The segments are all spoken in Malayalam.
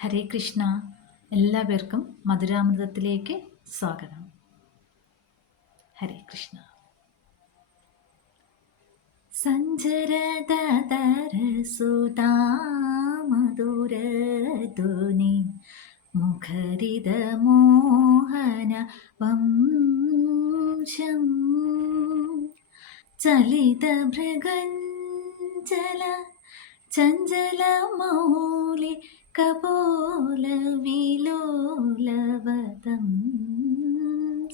ഹരേ കൃഷ്ണ. എല്ലാവർക്കും മധുരാമൃതത്തിലേക്ക് സ്വാഗതം. ഹരേ കൃഷ്ണ. സഞ്ചരതരസുതാമധുരധ്വനി മുഖരിതമോഹന വംശം ചലിതഭൃഗഞ്ജല ചഞ്ചലമൗലി കപോലവിലോലവതം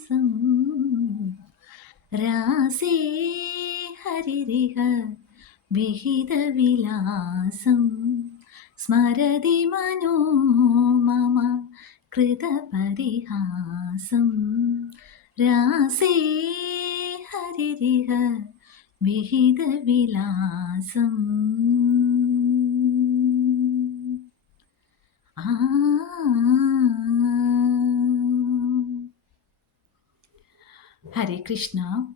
സം രാസേ ഹരിരിഹ വിഹിതവിലാസം സ്മരതി മനോ മമ कृतपरिहासं रासे हरिरिह विहितविलासम् ഹരേ കൃഷ്ണ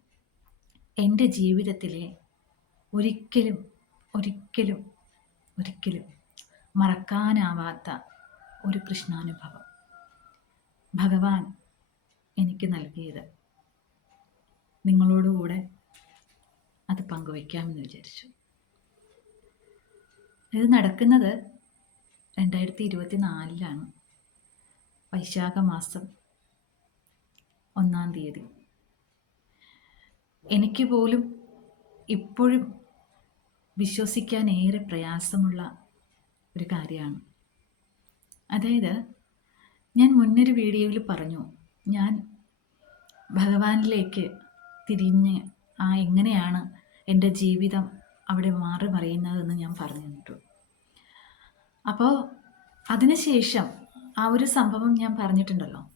എന്റെ ജീവിതത്തിലെ ഒരിക്കലും ഒരിക്കലും ഒരിക്കലും മറക്കാനാവാത്ത ഒരു കൃഷ്ണാനുഭവം. ഭഗവാൻ എനിക്ക് നൽകിയത്. നിങ്ങളോടുകൂടെ അത് പങ്കുവയ്ക്കാമെന്ന് വിചാരിച്ചു. ഇത് നടക്കുന്നത് രണ്ടായിരത്തി ഇരുപത്തി നാലിലാണ് വൈശാഖ മാസം ഒന്നാം തീയതി. എനിക്ക് പോലും ഇപ്പോഴും വിശ്വസിക്കാൻ ഏറെ പ്രയാസമുള്ള ഒരു കാര്യമാണ്. അതായത് ഞാൻ മുന്നൊരു വീഡിയോയിൽ പറഞ്ഞു ഞാൻ ഭഗവാനിലേക്ക് തിരിഞ്ഞ് ആ എങ്ങനെയാണ് എന്റെ ജീവിതം അവിടെ മാറി മറിയുന്നതെന്ന് ഞാൻ പറഞ്ഞിട്ടു അപ്പോൾ അതിനുശേഷം ആ ഒരു സംഭവം ഞാൻ പറഞ്ഞിട്ടുണ്ടല്ലോ.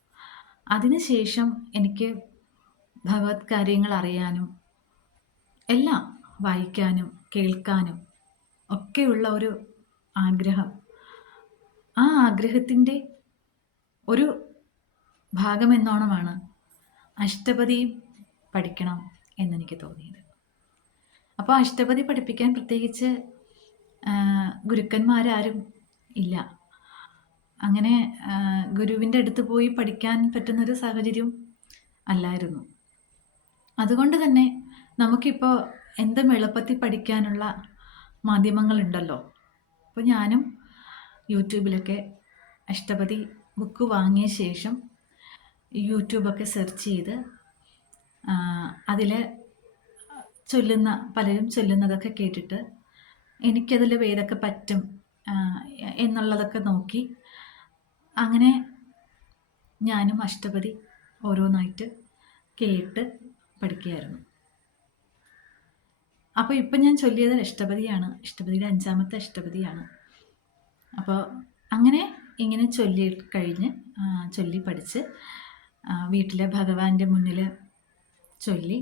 അതിനുശേഷം എനിക്ക് ഭഗവത് കാര്യങ്ങൾ അറിയാനും എല്ലാം വായിക്കാനും കേൾക്കാനും ഒക്കെയുള്ള ഒരു ആഗ്രഹം. ആ ആഗ്രഹത്തിന്റെ ഒരു ഭാഗമെന്നോണമാണ് അഷ്ടപതിയും പഠിക്കണം എന്നെനിക്ക് തോന്നിയത്. അപ്പോൾ അഷ്ടപതി പഠിപ്പിക്കാൻ പ്രത്യേകിച്ച് ഗുരുക്കന്മാരാരും ഇല്ല. അങ്ങനെ ഗുരുവിന്റെ അടുത്ത് പോയി പഠിക്കാൻ പറ്റുന്നൊരു സാഹചര്യം അല്ലായിരുന്നു. അതുകൊണ്ട് തന്നെ നമുക്കിപ്പോൾ എന്തും എളുപ്പത്തിൽ പഠിക്കാനുള്ള മാധ്യമങ്ങളുണ്ടല്ലോ. അപ്പോൾ ഞാനും യൂട്യൂബിലൊക്കെ അഷ്ടപതി ബുക്ക് വാങ്ങിയ ശേഷം യൂട്യൂബൊക്കെ സെർച്ച് ചെയ്ത് അതിൽ ചൊല്ലുന്ന പലരും ചൊല്ലുന്നതൊക്കെ കേട്ടിട്ട് എനിക്കതിൽ ഏതൊക്കെ പറ്റും എന്നുള്ളതൊക്കെ നോക്കി. അങ്ങനെ ഞാനും അഷ്ടപതി ഓരോന്നായിട്ട് കേട്ട് പഠിക്കുകയായിരുന്നു. അപ്പോൾ ഇപ്പം ഞാൻ ചൊല്ലിയത് അഷ്ടപതിയാണ് അഷ്ടപതിയുടെ അഞ്ചാമത്തെ അഷ്ടപതിയാണ്. അപ്പോൾ അങ്ങനെ ഇങ്ങനെ ചൊല്ലി കഴിഞ്ഞ് ചൊല്ലി പഠിച്ച് വീട്ടിലെ ഭഗവാന്റെ മുന്നിൽ ചൊല്ലി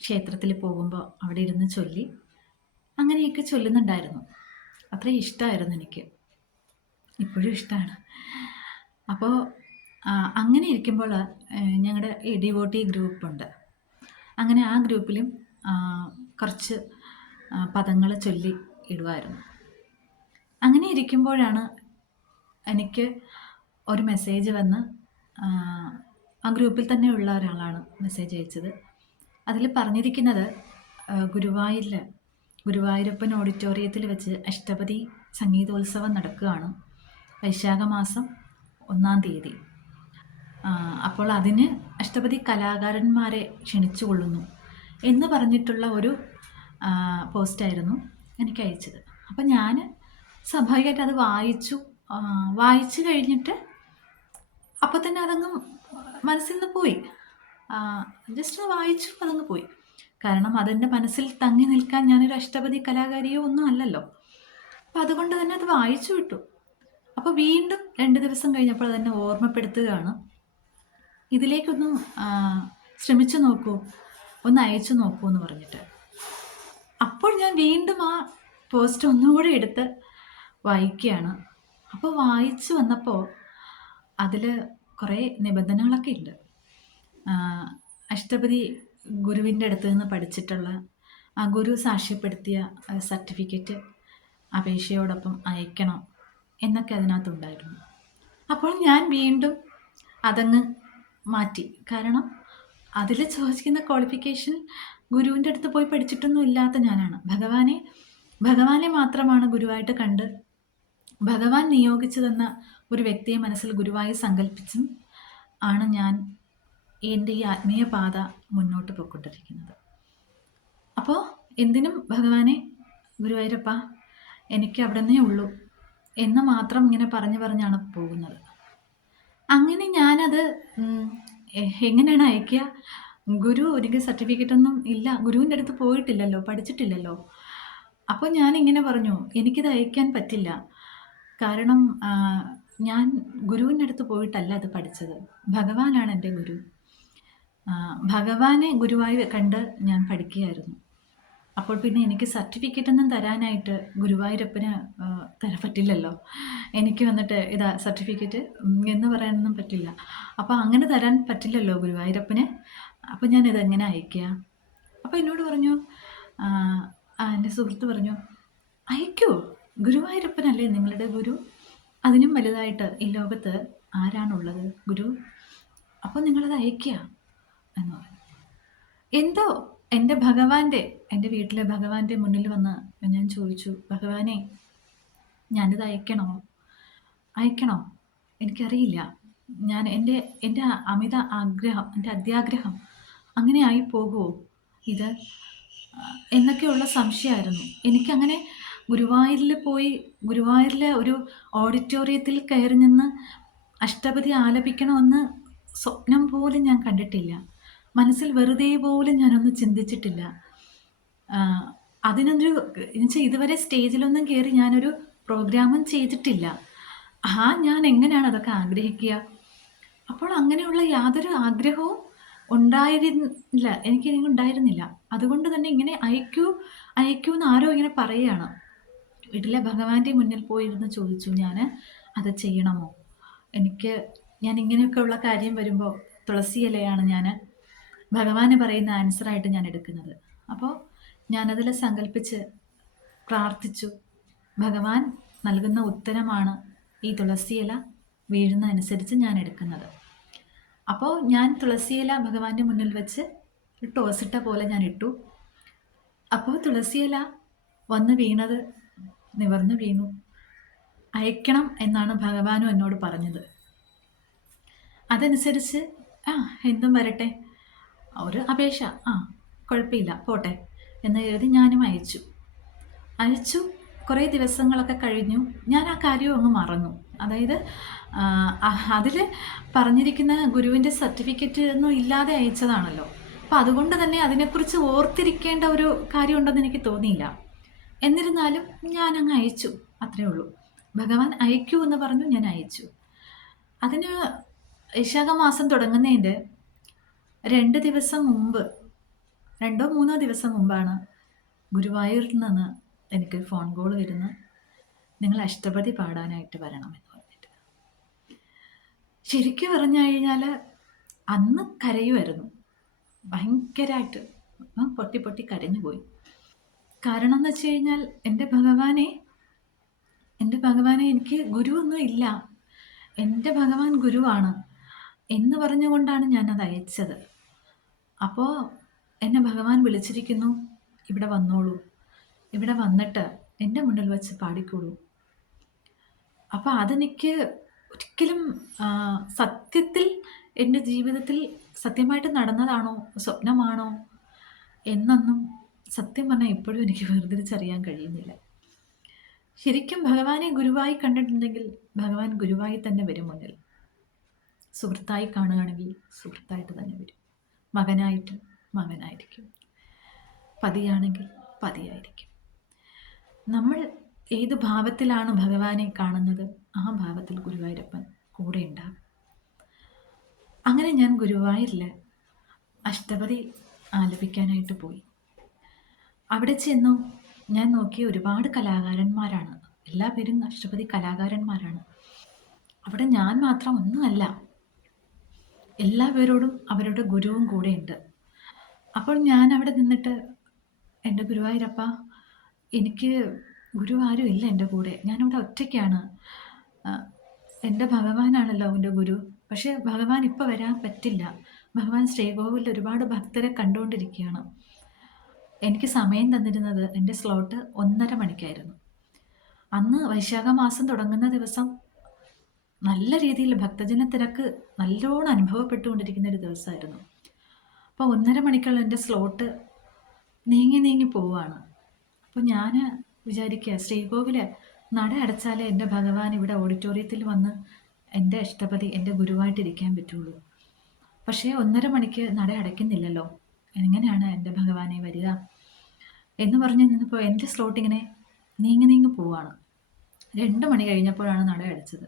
ക്ഷേത്രത്തിൽ പോകുമ്പോൾ അവിടെ ഇരുന്ന് ചൊല്ലി അങ്ങനെയൊക്കെ ചൊല്ലുന്നുണ്ടായിരുന്നു. അത്ര ഇഷ്ടമായിരുന്നു എനിക്ക്. ഇപ്പോഴും ഇഷ്ടമാണ് അപ്പോൾ അങ്ങനെ ഇരിക്കുമ്പോൾ ഞങ്ങളുടെ ഡിവോട്ടി ഗ്രൂപ്പുണ്ട്. അങ്ങനെ ആ ഗ്രൂപ്പിലും കുറച്ച് പദങ്ങൾ ചൊല്ലി ഇടുമായിരുന്നു അങ്ങനെ ഇരിക്കുമ്പോഴാണ് എനിക്ക് ഒരു മെസ്സേജ് വന്ന് ആ ഗ്രൂപ്പിൽ തന്നെ ഉള്ള ഒരാളാണ് മെസ്സേജ് അയച്ചത്. അതിൽ പറഞ്ഞിരിക്കുന്നത് ഗുരുവായൂരിൽ ഗുരുവായൂരപ്പൻ ഓഡിറ്റോറിയത്തിൽ വെച്ച് അഷ്ടപതി സംഗീതോത്സവം നടക്കുകയാണ്. വൈശാഖ മാസം ഒന്നാം തീയതി. അപ്പോൾ അതിന് അഷ്ടപതി കലാകാരന്മാരെ ക്ഷണിച്ചുകൊള്ളുന്നു എന്ന് പറഞ്ഞിട്ടുള്ള ഒരു പോസ്റ്റായിരുന്നു എനിക്ക് അയച്ചത്. അപ്പം ഞാൻ സ്വാഭാവികമായിട്ട് അത് വായിച്ചു വായിച്ചു കഴിഞ്ഞിട്ട് അപ്പോൾ തന്നെ അതങ്ങ് മനസ്സിൽ നിന്ന് പോയി. ജസ്റ്റ് വായിച്ചു അതങ്ങ് പോയി. കാരണം അതെന്റെ മനസ്സിൽ തങ്ങി നിൽക്കാൻ ഞാനൊരു അഷ്ടപതി കലാകാരിയോ ഒന്നും അല്ലല്ലോ. അപ്പം അതുകൊണ്ട് തന്നെ അത് വായിച്ചു വിട്ടു. അപ്പോൾ വീണ്ടും രണ്ട് ദിവസം കഴിഞ്ഞപ്പോൾ അതെന്നെ ഓർമ്മപ്പെടുത്തുകയാണ്. ഇതിലേക്കൊന്നും ശ്രമിച്ചു നോക്കൂ. ഒന്ന് അയച്ചു നോക്കൂ എന്ന് പറഞ്ഞിട്ട്. അപ്പോൾ ഞാൻ വീണ്ടും ആ പോസ്റ്റ് ഒന്നുകൂടെ എടുത്ത് വായിക്കുകയാണ്. അപ്പോൾ വായിച്ചു വന്നപ്പോൾ അതിൽ കുറേ നിബന്ധനകളൊക്കെ ഉണ്ട്. അഷ്ടപതി ഗുരുവിന്റെ അടുത്ത് നിന്ന് പഠിച്ചിട്ടുള്ള ആ ഗുരു സാക്ഷ്യപ്പെടുത്തിയ സർട്ടിഫിക്കറ്റ് അപേക്ഷയോടൊപ്പം അയക്കണം എന്നൊക്കെ അതിനകത്തുണ്ടായിരുന്നു. അപ്പോൾ ഞാൻ വീണ്ടും അതങ്ങ് മാറ്റി. കാരണം അതിൽ ചോദിക്കുന്ന ക്വാളിഫിക്കേഷൻ ഗുരുവിന്റെ അടുത്ത് പോയി പഠിച്ചിട്ടൊന്നും ഇല്ലാത്ത ഞാനാണ്. ഭഗവാനെ ഭഗവാനെ മാത്രമാണ് ഗുരുവായിട്ട് കണ്ട് ഭഗവാൻ നിയോഗിച്ചു തന്ന ഒരു വ്യക്തിയെ മനസ്സിൽ ഗുരുവായി സങ്കല്പിച്ചും ആണ് ഞാൻ എന്റെ ഈ ആത്മീയ പാത മുന്നോട്ട് പോയിക്കൊണ്ടിരിക്കുന്നത്. അപ്പോൾ എന്തിനും ഭഗവാനെ ഗുരുവായൂരപ്പ എനിക്ക് അവിടെ നിന്നേ ഉള്ളൂ എന്ന് മാത്രം ഇങ്ങനെ പറഞ്ഞു പറഞ്ഞാണ് പോകുന്നത്. അങ്ങനെ ഞാനത് എങ്ങനെയാണ് അയക്കുക? ഗുരു എനിക്ക് സർട്ടിഫിക്കറ്റ് ഒന്നും ഇല്ല. ഗുരുവിന്റെ അടുത്ത് പോയിട്ടില്ലല്ലോ പഠിച്ചിട്ടില്ലല്ലോ. അപ്പോൾ ഞാൻ ഇങ്ങനെ പറഞ്ഞു എനിക്കിത് അയക്കാൻ പറ്റില്ല. കാരണം ഞാൻ ഗുരുവിന്റെ അടുത്ത് പോയിട്ടല്ല അത് പഠിച്ചത്. ഭഗവാനാണ് എന്റെ ഗുരു. ഭഗവാനെ ഗുരുവായി കണ്ട് ഞാൻ പഠിക്കുകയായിരുന്നു. അപ്പോൾ പിന്നെ എനിക്ക് സർട്ടിഫിക്കറ്റ് ഒന്നും തരാനായിട്ട് ഗുരുവായൂരപ്പന് തരപ്പറ്റില്ലല്ലോ. എനിക്ക് വന്നിട്ട് ഇതാ സർട്ടിഫിക്കറ്റ് എന്ന് പറയാനൊന്നും പറ്റില്ല. അപ്പോൾ അങ്ങനെ തരാൻ പറ്റില്ലല്ലോ ഗുരുവായൂരപ്പന്. അപ്പോൾ ഞാൻ ഇതെങ്ങനെ അയക്കുക അപ്പോൾ എന്നോട് പറഞ്ഞു എന്റെ സുഹൃത്ത് പറഞ്ഞു അയക്കൂ? ഗുരുവായൂരപ്പനല്ലേ നിങ്ങളുടെ ഗുരു? അതിനും വലുതായിട്ട് ഈ ലോകത്ത് ആരാണുള്ളത് ഗുരു? അപ്പോൾ നിങ്ങളത് അയക്കുക എന്ന് പറഞ്ഞു. എന്തോ എന്റെ ഭഗവാന്റെ എന്റെ വീട്ടിലെ ഭഗവാന്റെ മുന്നിൽ വന്ന് ഞാൻ ചോദിച്ചു ഭഗവാനെ ഞാനിത് അയക്കണോ? അയക്കണോ? എനിക്കറിയില്ല. ഞാൻ എന്റെ എന്റെ അമിത ആഗ്രഹം എന്റെ അത്യാഗ്രഹം അങ്ങനെ ആയി പോകുമോ ഇത് എന്നൊക്കെയുള്ള സംശയമായിരുന്നു. എനിക്കങ്ങനെ ഗുരുവായൂരിൽ പോയി ഗുരുവായൂരിലെ ഒരു ഓഡിറ്റോറിയത്തിൽ കയറി നിന്ന് അഷ്ടപതി ആലപിക്കണമെന്ന് സ്വപ്നം പോലും ഞാൻ കണ്ടിട്ടില്ല. മനസ്സിൽ വെറുതെ പോലും ഞാനൊന്നും ചിന്തിച്ചിട്ടില്ല. അതിനൊരു എന്നുവെച്ചാൽ ഇതുവരെ സ്റ്റേജിലൊന്നും കയറി ഞാനൊരു പ്രോഗ്രാമും ചെയ്തിട്ടില്ല. ആ ഞാൻ എങ്ങനെയാണ് അതൊക്കെ ആഗ്രഹിക്കുക? അപ്പോൾ അങ്ങനെയുള്ള യാതൊരു ആഗ്രഹവും ഉണ്ടായിരുന്നില്ല. എനിക്ക് ഉണ്ടായിരുന്നില്ല. അതുകൊണ്ട് തന്നെ ഇങ്ങനെ അയക്കൂ അയക്കൂ എന്ന് ആരോ ഇങ്ങനെ പറയുകയാണ്. വീട്ടിലെ ഭഗവാന്റെ മുന്നിൽ പോയിരുന്ന് ചോദിച്ചു ഞാൻ അത് ചെയ്യണമോ? എനിക്ക് ഞാൻ ഇങ്ങനെയൊക്കെയുള്ള കാര്യം വരുമ്പോൾ തുളസി ഇലയാണ് ഞാൻ ഭഗവാന് പറയുന്ന ആൻസറായിട്ട് ഞാൻ എടുക്കുന്നത്. അപ്പോൾ ഞാനതിൽ സങ്കല്പിച്ച് പ്രാർത്ഥിച്ചു. ഭഗവാൻ നൽകുന്ന ഉത്തരമാണ് ഈ തുളസിയില വീഴുന്ന അനുസരിച്ച് ഞാൻ എടുക്കുന്നത്. അപ്പോൾ ഞാൻ തുളസിയില ഭഗവാന്റെ മുന്നിൽ വെച്ച് ടോസിട്ട പോലെ ഞാൻ ഇട്ടു. അപ്പോൾ തുളസിയില വന്ന് വീണത് നിവർന്ന് വീണു. അയക്കണം എന്നാണ് ഭഗവാനും എന്നോട് പറഞ്ഞത്. അതനുസരിച്ച് ആ എന്തും വരട്ടെ. ഒരു അപേക്ഷ. ആ കുഴപ്പമില്ല. പോട്ടെ എന്ന് എഴുതി ഞാനും അയച്ചു. അയച്ചു. കുറേ ദിവസങ്ങളൊക്കെ കഴിഞ്ഞു. ഞാൻ ആ കാര്യം അങ്ങ് മറന്നു. അതായത് അതിൽ പറഞ്ഞിരിക്കുന്ന ഗുരുവിന്റെ സർട്ടിഫിക്കറ്റ് ഒന്നും ഇല്ലാതെ അയച്ചതാണല്ലോ. അപ്പോൾ അതുകൊണ്ട് തന്നെ അതിനെക്കുറിച്ച് ഓർത്തിരിക്കേണ്ട ഒരു കാര്യമുണ്ടെന്ന് എനിക്ക് തോന്നിയില്ല. എന്നിരുന്നാലും ഞാൻ അങ്ങ് അയച്ചു. അത്രേ ഉള്ളൂ. ഭഗവാൻ അയക്കൂ എന്ന് പറഞ്ഞു ഞാൻ അയച്ചു. അതിന് വൈശാഖ മാസം തുടങ്ങുന്നതിന്റെ രണ്ട് ദിവസം മുമ്പ് രണ്ടോ മൂന്നോ ദിവസം മുമ്പാണ് ഗുരുവായൂരിൽ നിന്ന് എനിക്ക് ഫോൺ കോൾ വരുന്നത് നിങ്ങൾ അഷ്ടപതി പാടാനായിട്ട് വരണം എന്ന് പറഞ്ഞിട്ട്. ശരിക്കും പറഞ്ഞു കഴിഞ്ഞാൽ അന്ന് കരയുമായിരുന്നു. ഭയങ്കരമായിട്ട് പൊട്ടി പൊട്ടി കരഞ്ഞു പോയി. കാരണം എന്ന് വെച്ച് കഴിഞ്ഞാൽ എന്റെ ഭഗവാനെ എന്റെ ഭഗവാനെ എനിക്ക് ഗുരുവൊന്നും ഇല്ല. എന്റെ ഭഗവാൻ ഗുരുവാണ് എന്ന് പറഞ്ഞുകൊണ്ടാണ് ഞാനത് അയച്ചത്. അപ്പോൾ എന്നെ ഭഗവാൻ വിളിച്ചിരിക്കുന്നു ഇവിടെ വന്നോളൂ. ഇവിടെ വന്നിട്ട് എന്റെ മുന്നിൽ വച്ച് പാടിക്കോളൂ. അപ്പോൾ അതെനിക്ക് ഒരിക്കലും സത്യത്തിൽ എന്റെ ജീവിതത്തിൽ സത്യമായിട്ട് നടന്നതാണോ സ്വപ്നമാണോ എന്നൊന്നും സത്യം പറഞ്ഞാൽ ഇപ്പോഴും എനിക്ക് വേർതിരിച്ചറിയാൻ കഴിയുന്നില്ല. ശരിക്കും ഭഗവാനെ ഗുരുവായി കണ്ടിട്ടുണ്ടെങ്കിൽ ഭഗവാൻ ഗുരുവായി തന്നെ വരും മുന്നിൽ. സുഹൃത്തായി കാണുകയാണെങ്കിൽ സുഹൃത്തായിട്ട് തന്നെ വരും. മകനായിട്ട് മകനായിരിക്കും. പതിയാണെങ്കിൽ പതിയായിരിക്കും. നമ്മൾ ഏത് ഭാവത്തിലാണ് ഭഗവാനെ കാണുന്നത്? ആ ഭാവത്തിൽ ഗുരുവായൂരപ്പൻ കൂടെ ഉണ്ടാകും അങ്ങനെ ഞാൻ ഗുരുവായൂരിൽ അഷ്ടപതി ആലപിക്കാനായിട്ട് പോയി. അവിടെ ചെന്നു ഞാൻ നോക്കിയ ഒരുപാട് കലാകാരന്മാരാണ്. എല്ലാ പേരും അഷ്ടപതി കലാകാരന്മാരാണ്. അവിടെ ഞാൻ മാത്രം ഒന്നുമല്ല എല്ലാ പേരോടും അവരുടെ ഗുരുവും കൂടെയുണ്ട് അപ്പോൾ ഞാൻ അവിടെ നിന്നിട്ട് എന്റെ ഗുരുവായൂരപ്പ എനിക്ക് ഗുരു ആരും ഇല്ല എന്റെ കൂടെ. ഞാനിവിടെ ഒറ്റയ്ക്കാണ്. എന്റെ ഭഗവാനാണല്ലോ എന്റെ ഗുരു. പക്ഷേ ഭഗവാൻ ഇപ്പോൾ വരാൻ പറ്റില്ല. ഭഗവാൻ ശ്രീകോവിലിൽ ഒരുപാട് ഭക്തരെ കണ്ടുകൊണ്ടിരിക്കുകയാണ്. എനിക്ക് സമയം തന്നിരുന്നത് എന്റെ സ്ലോട്ട് ഒന്നര മണിക്കായിരുന്നു. അന്ന് വൈശാഖ മാസം തുടങ്ങുന്ന ദിവസം നല്ല രീതിയിൽ ഭക്തജന തിരക്ക് നല്ലോണം അനുഭവപ്പെട്ടുകൊണ്ടിരിക്കുന്ന ഒരു ദിവസമായിരുന്നു. അപ്പോൾ ഒന്നര മണിക്കുള്ള എന്റെ സ്ലോട്ട് നീങ്ങി നീങ്ങി പോവാണ് അപ്പോൾ ഞാൻ വിചാരിക്കുക ശ്രീകോവിൽ നട അടച്ചാലേ എന്റെ ഭഗവാൻ ഇവിടെ ഓഡിറ്റോറിയത്തിൽ വന്ന് എന്റെ ഇഷ്ടപതി എന്റെ ഗുരുവായിട്ടിരിക്കാൻ പറ്റുള്ളൂ. പക്ഷേ ഒന്നര മണിക്ക് നട അടയ്ക്കുന്നില്ലല്ലോ. എങ്ങനെയാണ് എന്റെ ഭഗവാനെ വരിക എന്ന് പറഞ്ഞ് നിന്നപ്പോൾ എന്റെ സ്ലോട്ട് ഇങ്ങനെ നീങ്ങി നീങ്ങി പോവാണ് രണ്ട് മണി കഴിഞ്ഞപ്പോഴാണ് നട അടച്ചത്.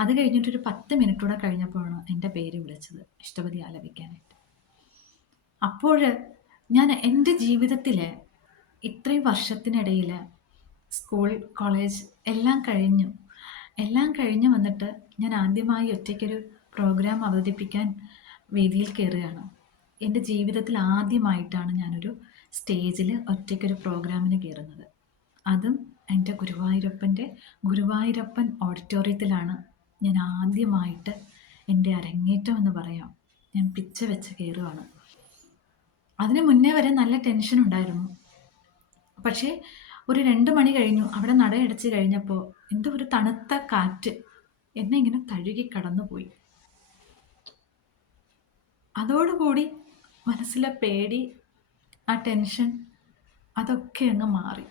അത് കഴിഞ്ഞിട്ടൊരു പത്ത് മിനിറ്റൂടെ കഴിഞ്ഞപ്പോഴാണ് എന്റെ പേര് വിളിച്ചത് ഇഷ്ടപതി ആലപിക്കാനായിട്ട്. അപ്പോൾ ഞാൻ എന്റെ ജീവിതത്തിൽ ഇത്രയും വർഷത്തിനിടയിൽ സ്കൂൾ കോളേജ് എല്ലാം കഴിഞ്ഞു. എല്ലാം കഴിഞ്ഞ് വന്നിട്ട് ഞാൻ ആദ്യമായി ഒറ്റയ്ക്കൊരു പ്രോഗ്രാം അവതരിപ്പിക്കാൻ വേദിയിൽ കയറുകയാണ്. എന്റെ ജീവിതത്തിൽ ആദ്യമായിട്ടാണ് ഞാനൊരു സ്റ്റേജിൽ ഒറ്റയ്ക്കൊരു പ്രോഗ്രാമിന് കയറുന്നത്. അതും എന്റെ ഗുരുവായൂരപ്പന്റെ ഗുരുവായൂരപ്പൻ ഓഡിറ്റോറിയത്തിലാണ് ഞാൻ ആദ്യമായിട്ട് എന്റെ അരങ്ങേറ്റം എന്ന് പറയാം. ഞാൻ പിച്ച വെച്ച് കയറുകയാണ് അതിന് മുന്നേ വരെ നല്ല ടെൻഷൻ ഉണ്ടായിരുന്നു. പക്ഷേ ഒരു രണ്ട് മണി കഴിഞ്ഞു. അവിടെ നടയടച്ച് കഴിഞ്ഞപ്പോൾ എന്തോ ഒരു തണുത്ത കാറ്റ് എന്നെ ഇങ്ങനെ തഴുകി കടന്നുപോയി. അതോടുകൂടി മനസ്സിലെ പേടി ആ ടെൻഷൻ അതൊക്കെ അങ്ങ് മാറി.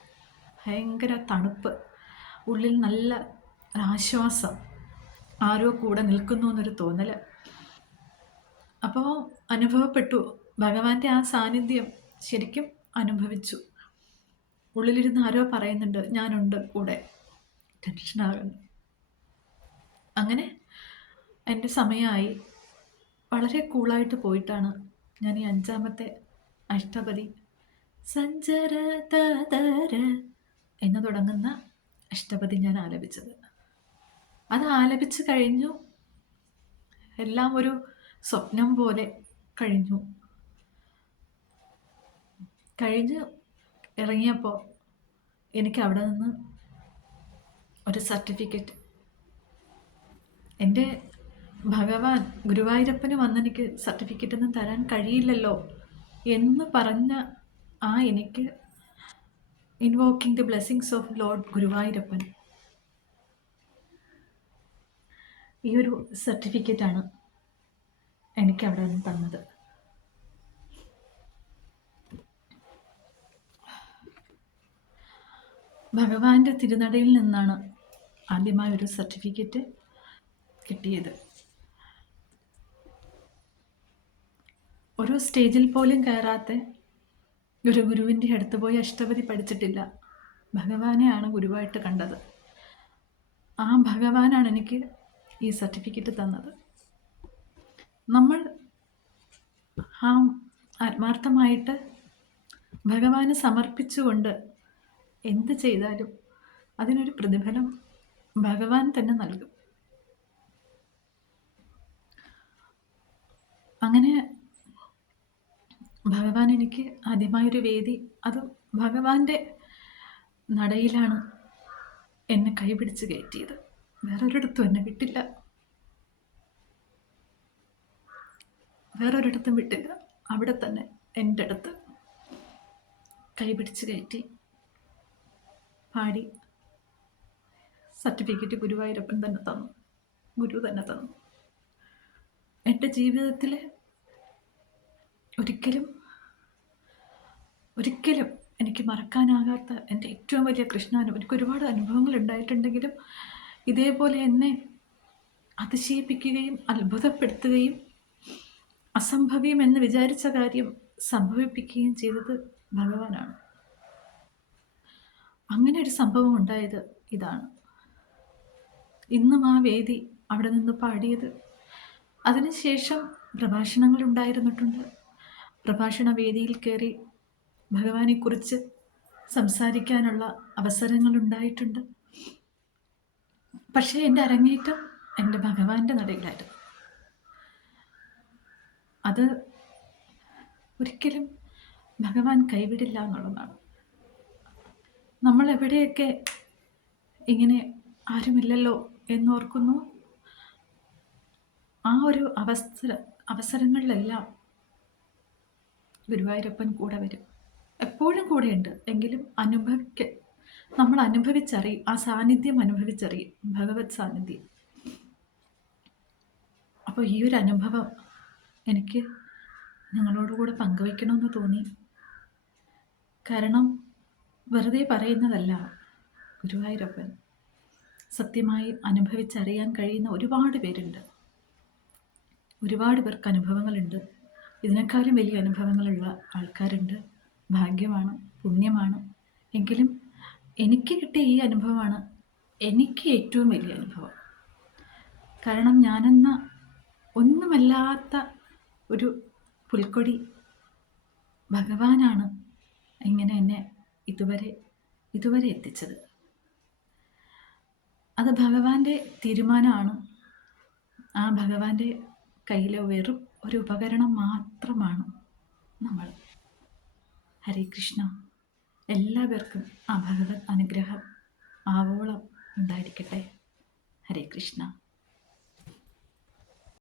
ഭയങ്കര തണുപ്പ്. ഉള്ളിൽ നല്ല ആശ്വാസം ആരോ കൂടെ നിൽക്കുന്നു എന്നൊരു തോന്നൽ അപ്പോൾ അനുഭവപ്പെട്ടു. ഭഗവാന്റെ ആ സാന്നിധ്യം ശരിക്കും അനുഭവിച്ചു. ഉള്ളിലിരുന്ന് ആരോ പറയുന്നുണ്ട് ഞാനുണ്ട് കൂടെ. ടെൻഷനാകുന്നു അങ്ങനെ എന്റെ സമയമായി. വളരെ കൂളായിട്ട് പോയിട്ടാണ് ഞാൻ ഈ അഞ്ചാമത്തെ അഷ്ടപതി സഞ്ചര എന്ന് തുടങ്ങുന്ന അഷ്ടപതി ഞാൻ ആലപിച്ചത്. അത് ആലപിച്ച് കഴിഞ്ഞു. എല്ലാം ഒരു സ്വപ്നം പോലെ കഴിഞ്ഞു. കഴിഞ്ഞ് ഇറങ്ങിയപ്പോൾ എനിക്ക് അവിടെ നിന്ന് ഒരു സർട്ടിഫിക്കറ്റ്. എന്റെ ഭഗവാൻ ഗുരുവായൂരപ്പന് വന്നെനിക്ക് സർട്ടിഫിക്കറ്റ് ഒന്നും തരാൻ കഴിയില്ലല്ലോ എന്ന് പറഞ്ഞ ആ എനിക്ക് invoking the blessings of lord Guruvayurappan. ഈ ഒരു സർട്ടിഫിക്കറ്റാണ് എനിക്ക് അവിടെ നിന്ന് തന്നത്. ഭഗവാന്റെ തിരുനടയിൽ നിന്നാണ് ആദ്യമായി ഒരു സർട്ടിഫിക്കറ്റ് കിട്ടിയത്. ഒരു സ്റ്റേജിൽ പോലും കയറാത്ത ഒരു ഗുരുവിന്റെ അടുത്ത് പോയി അഷ്ടപതി പഠിച്ചിട്ടില്ല. ഭഗവാനെയാണ് ഗുരുവായിട്ട് കണ്ടത്. ആ ഭഗവാനാണ് എനിക്ക് ഈ സർട്ടിഫിക്കറ്റ് തന്നത്. നമ്മൾ ആ ആത്മാർത്ഥമായിട്ട് ഭഗവാന് സമർപ്പിച്ചുകൊണ്ട് എന്ത് ചെയ്താലും അതിനൊരു പ്രതിഫലം ഭഗവാൻ തന്നെ നൽകും. അങ്ങനെ ഭഗവാൻ എനിക്ക് ആദ്യമായൊരു വേദി അത് ഭഗവാന്റെ നടയിലാണ് എന്നെ കൈപിടിച്ച് കയറ്റിയത്. വേറൊരിടത്തും എന്നെ വിട്ടില്ല. വേറൊരിടത്തും വിട്ടില്ല. അവിടെ തന്നെ എന്റെ അടുത്ത് കൈപിടിച്ച് കയറ്റി പാടി സർട്ടിഫിക്കറ്റ് ഗുരുവായൂരപ്പൻ തന്നെ തന്നു. ഗുരു തന്നെ തന്നു. എന്റെ ജീവിതത്തിൽ ഒരിക്കലും ഒരിക്കലും എനിക്ക് മറക്കാനാകാത്ത എന്റെ ഏറ്റവും വലിയ കൃഷ്ണാനും. എനിക്ക് ഒരുപാട് അനുഭവങ്ങൾ ഉണ്ടായിട്ടുണ്ടെങ്കിലും ഇതേപോലെ എന്നെ അതിശയിപ്പിക്കുകയും അത്ഭുതപ്പെടുത്തുകയും അസംഭവ്യം എന്ന് വിചാരിച്ച കാര്യം സംഭവിപ്പിക്കുകയും ചെയ്തത് ഭഗവാനാണ്. അങ്ങനെ ഒരു സംഭവം ഉണ്ടായത് ഇതാണ്. ഇന്നും ആ വേദി അവിടെ നിന്ന് പാടിയത്. അതിനുശേഷം പ്രഭാഷണങ്ങൾ ഉണ്ടായിരുന്നിട്ടുണ്ട്. പ്രഭാഷണ വേദിയിൽ കയറി ഭഗവാനെക്കുറിച്ച് സംസാരിക്കാനുള്ള അവസരങ്ങൾ ഉണ്ടായിട്ടുണ്ട്. പക്ഷേ എന്റെ അരങ്ങേറ്റം എന്റെ ഭഗവാന്റെ നടയിലായിരുന്നു. അത് ഒരിക്കലും ഭഗവാൻ കൈവിടില്ല എന്നുള്ളതാണ്. നമ്മൾ എവിടെയൊക്കെ ഇങ്ങനെ ആരുമില്ലല്ലോ എന്നോർക്കുന്നു. ആ ഒരു അവസര അവസരങ്ങളിലെല്ലാം ഗുരുവായൂരപ്പൻ കൂടെ വരും. എപ്പോഴും കൂടെയുണ്ട്. എങ്കിലും അനുഭവിക്ക നമ്മൾ അനുഭവിച്ചറിയും ആ സാന്നിധ്യം അനുഭവിച്ചറിയും ഭഗവത് സാന്നിധ്യം. അപ്പോൾ ഈ ഒരു അനുഭവം എനിക്ക് നിങ്ങളോടുകൂടെ പങ്കുവയ്ക്കണമെന്ന് തോന്നി. കാരണം വെറുതെ പറയുന്നതല്ല ഗുരുവായൂരപ്പൻ സത്യമായി അനുഭവിച്ചറിയാൻ കഴിയുന്ന ഒരുപാട് പേരുണ്ട്. ഒരുപാട് പേർക്ക് അനുഭവങ്ങളുണ്ട്. ഇതിനേക്കാളും വലിയ അനുഭവങ്ങളുള്ള ആൾക്കാരുണ്ട്. ഭാഗ്യമാണ് പുണ്യമാണ്. എങ്കിലും എനിക്ക് കിട്ടിയ ഈ അനുഭവമാണ് എനിക്ക് ഏറ്റവും വലിയ അനുഭവം. കാരണം ഞാനെന്ന ഒന്നുമല്ലാത്ത ഒരു പുൽക്കൊടി ഭഗവാനാണ് ഇങ്ങനെ എന്നെ ഇതുവരെ ഇതുവരെ എത്തിച്ചത്. അത് ഭഗവാന്റെ തീരുമാനമാണ്. ആ ഭഗവാന്റെ കയ്യിലെ വെറും ഒരു ഉപകരണം മാത്രമാണ് നമ്മൾ. ഹരേ കൃഷ്ണ. എല്ലാവർക്കും ആ ഭഗവത് അനുഗ്രഹം ആവോളം ഉണ്ടായിരിക്കട്ടെ. ഹരേ കൃഷ്ണ.